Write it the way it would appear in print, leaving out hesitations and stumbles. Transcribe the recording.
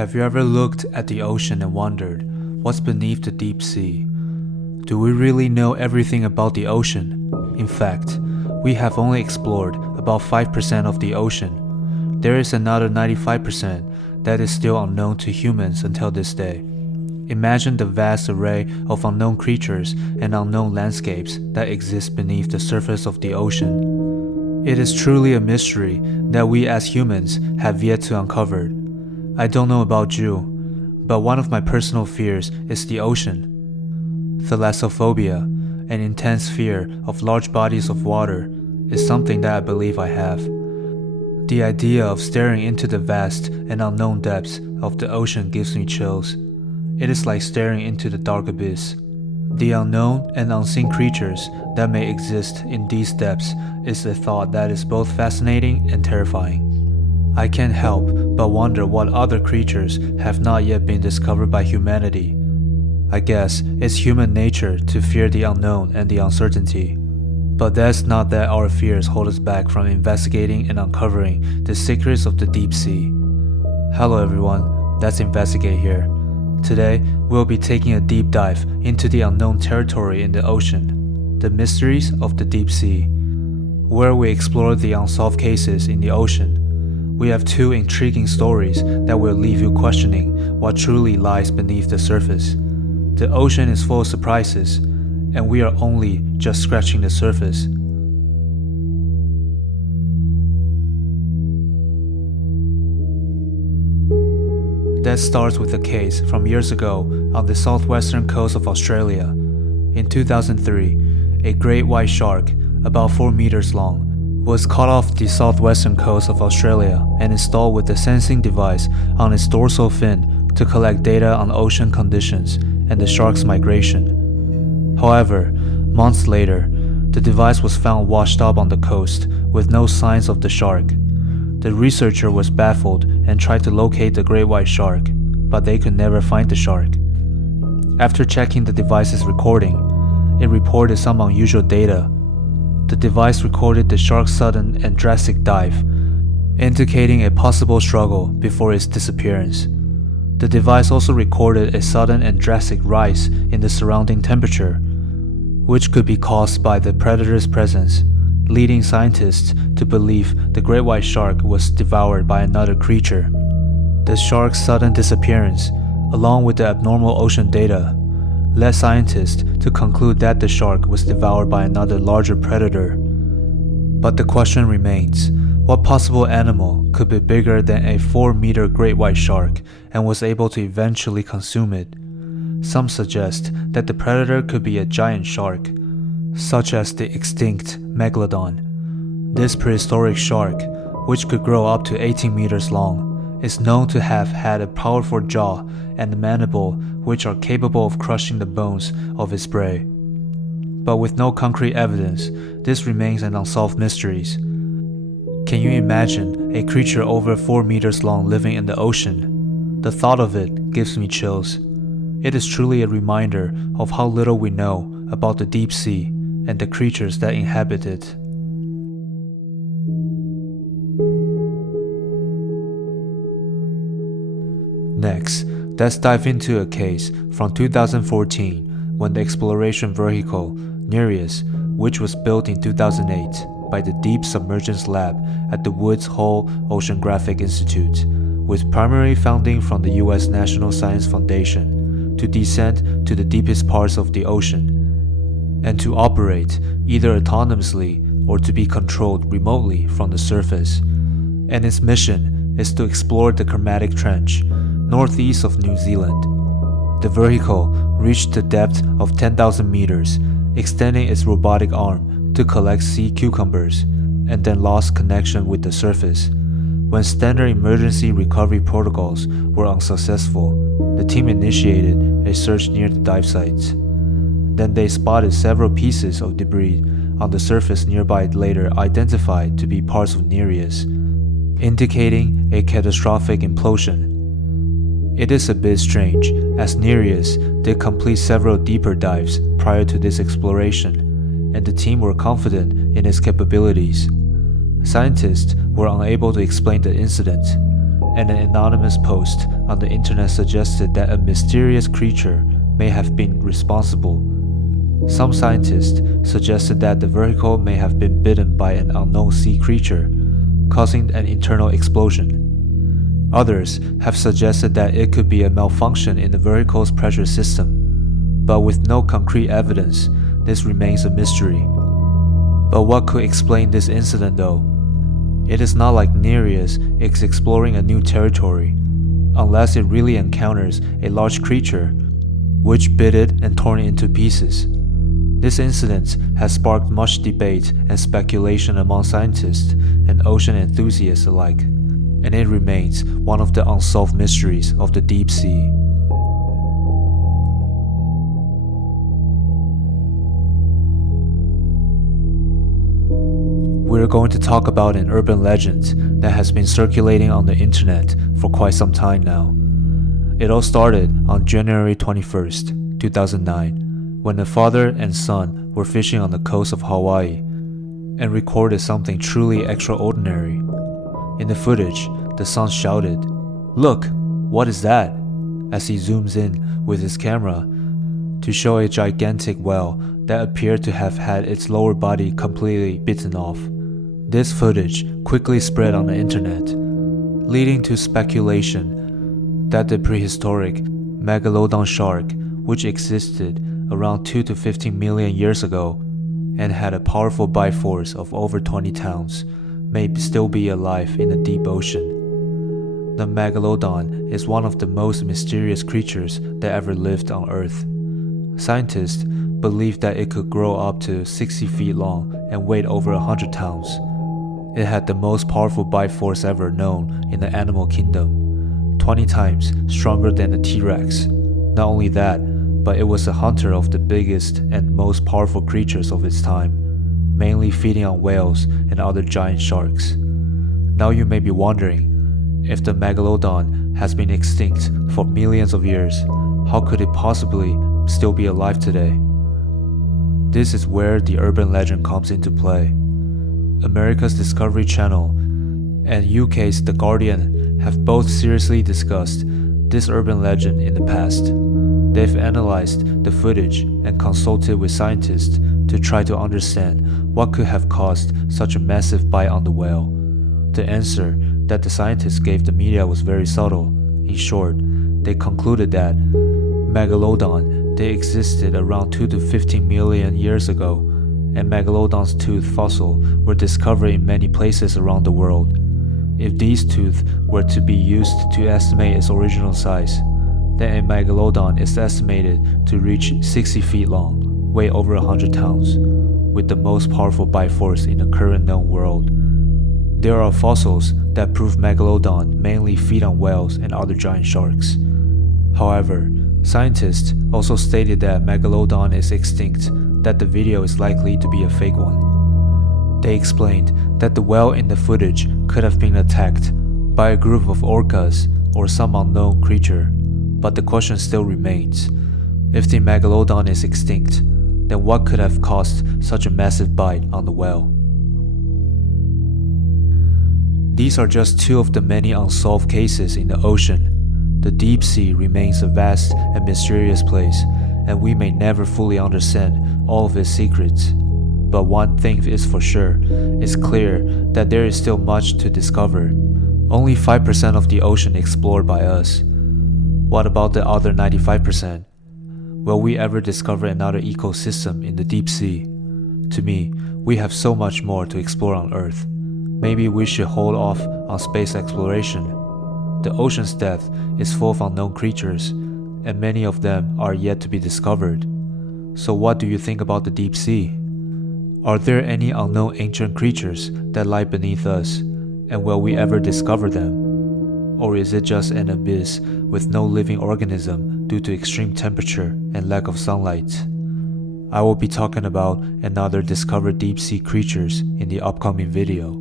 Have you ever looked at the ocean and wondered what's beneath the deep sea? Do we really know everything about the ocean? In fact, we have only explored about 5% of the ocean. There is another 95% that is still unknown to humans until this day. Imagine the vast array of unknown creatures and unknown landscapes that exist beneath the surface of the ocean. It is truly a mystery that we as humans have yet to uncover. I don't know about you, but one of my personal fears is the ocean. Thalassophobia, an intense fear of large bodies of water, is something that I believe I have. The idea of staring into the vast and unknown depths of the ocean gives me chills. It is like staring into the dark abyss. The unknown and unseen creatures that may exist in these depths is a thought that is both fascinating and terrifying. I can't help but wonder what other creatures have not yet been discovered by humanity. I guess it's human nature to fear the unknown and the uncertainty. But that's not that our fears hold us back from investigating and uncovering the secrets of the deep sea. Hello everyone, let's investigate here. Today, we'll be taking a deep dive into the unknown territory in the ocean, the mysteries of the deep sea, where we explore the unsolved cases in the ocean. We have two intriguing stories that will leave you questioning what truly lies beneath the surface. The ocean is full of surprises, and we are only just scratching the surface. That starts with a case from years ago on the southwestern coast of Australia. In 2003, a great white shark, about 4 meters long, was caught off the southwestern coast of Australia and installed with a sensing device on its dorsal fin to collect data on ocean conditions and the shark's migration. However, months later, the device was found washed up on the coast with no signs of the shark. The researcher was baffled and tried to locate the great white shark, but they could never find the shark. After checking the device's recording, it reported some unusual data. The device recorded the shark's sudden and drastic dive, indicating a possible struggle before its disappearance. The device also recorded a sudden and drastic rise in the surrounding temperature, which could be caused by the predator's presence, leading scientists to believe the great white shark was devoured by another creature. The shark's sudden disappearance, along with the abnormal ocean data, led scientists to conclude that the shark was devoured by another larger predator. But the question remains, what possible animal could be bigger than a 4-meter great white shark and was able to eventually consume it? Some suggest that the predator could be a giant shark, such as the extinct Megalodon. This prehistoric shark, which could grow up to 18 meters long, is known to have had a powerful jaw and a mandible which are capable of crushing the bones of its prey. But with no concrete evidence, this remains an unsolved mystery. Can you imagine a creature over 4 meters long living in the ocean? The thought of it gives me chills. It is truly a reminder of how little we know about the deep sea and the creatures that inhabit it. Next, let's dive into a case from 2014 when the exploration vehicle Nereus, which was built in 2008 by the Deep Submergence Lab at the Woods Hole Oceanographic Institute, with primary funding from the US National Science Foundation, to descend to the deepest parts of the ocean, and to operate either autonomously or to be controlled remotely from the surface. And its mission is to explore the Chromatic Trench, northeast of New Zealand. The vehicle reached the depth of 10,000 meters, extending its robotic arm to collect sea cucumbers, and then lost connection with the surface. When standard emergency recovery protocols were unsuccessful, the team initiated a search near the dive sites. Then they spotted several pieces of debris on the surface nearby, later identified to be parts of Nereus, indicating a catastrophic implosion. It is a bit strange, as Nereus did complete several deeper dives prior to this exploration, and the team were confident in its capabilities. Scientists were unable to explain the incident. and an anonymous post on the internet suggested that a mysterious creature may have been responsible. Some scientists suggested that the vehicle may have been bitten by an unknown sea creature, causing an internal explosion. Others have suggested that it could be a malfunction in the vehicle's pressure system, but with no concrete evidence, this remains a mystery. But what could explain this incident though? It is not like Nereus is exploring a new territory, unless it really encounters a large creature, which bit it and torn it into pieces. This incident has sparked much debate and speculation among scientists and ocean enthusiasts alike, and it remains one of the unsolved mysteries of the deep sea. We're going to talk about an urban legend that has been circulating on the internet for quite some time now. It all started on January 21st, 2009, when a father and son were fishing on the coast of Hawaii and recorded something truly extraordinary. In the footage, the son shouted, "Look, what is that?" as he zooms in with his camera to show a gigantic whale that appeared to have had its lower body completely bitten off. This footage quickly spread on the internet, leading to speculation that the prehistoric Megalodon shark, which existed around 2 to 15 million years ago and had a powerful bite force of over 20 tons, may still be alive in the deep ocean. The Megalodon is one of the most mysterious creatures that ever lived on Earth. Scientists believe that it could grow up to 60 feet long and weigh over 100 tons. It had the most powerful bite force ever known in the animal kingdom, 20 times stronger than the T-Rex. Not only that, but it was a hunter of the biggest and most powerful creatures of its time, mainly feeding on whales and other giant sharks. Now you may be wondering, if the Megalodon has been extinct for millions of years, how could it possibly still be alive today? This is where the urban legend comes into play. America's Discovery Channel and UK's The Guardian have both seriously discussed this urban legend in the past. They've analyzed the footage and consulted with scientists to try to understand what could have caused such a massive bite on the whale. The answer that the scientists gave the media was very subtle. In short, they concluded that Megalodon, they existed around 2 to 15 million years ago, and Megalodon's tooth fossil were discovered in many places around the world. If these teeth were to be used to estimate its original size, then a Megalodon is estimated to reach 60 feet long, weigh over 100 tons, with the most powerful bite force in the current known world. There are fossils that prove Megalodon mainly feed on whales and other giant sharks. However, scientists also stated that Megalodon is extinct, that the video is likely to be a fake one. They explained that the whale in the footage could have been attacked by a group of orcas or some unknown creature, but the question still remains. If the Megalodon is extinct, then what could have caused such a massive bite on the whale? These are just two of the many unsolved cases in the ocean. The deep sea remains a vast and mysterious place, and we may never fully understand all of its secrets. But one thing is for sure, it's clear that there is still much to discover. Only 5% of the ocean explored by us. What about the other 95%? Will we ever discover another ecosystem in the deep sea? To me, we have so much more to explore on Earth. Maybe we should hold off on space exploration. The ocean's depth is full of unknown creatures, and many of them are yet to be discovered. So what do you think about the deep sea? Are there any unknown ancient creatures that lie beneath us, and will we ever discover them? Or is it just an abyss with no living organism due to extreme temperature and lack of sunlight? I will be talking about another discovered deep sea creatures in the upcoming video.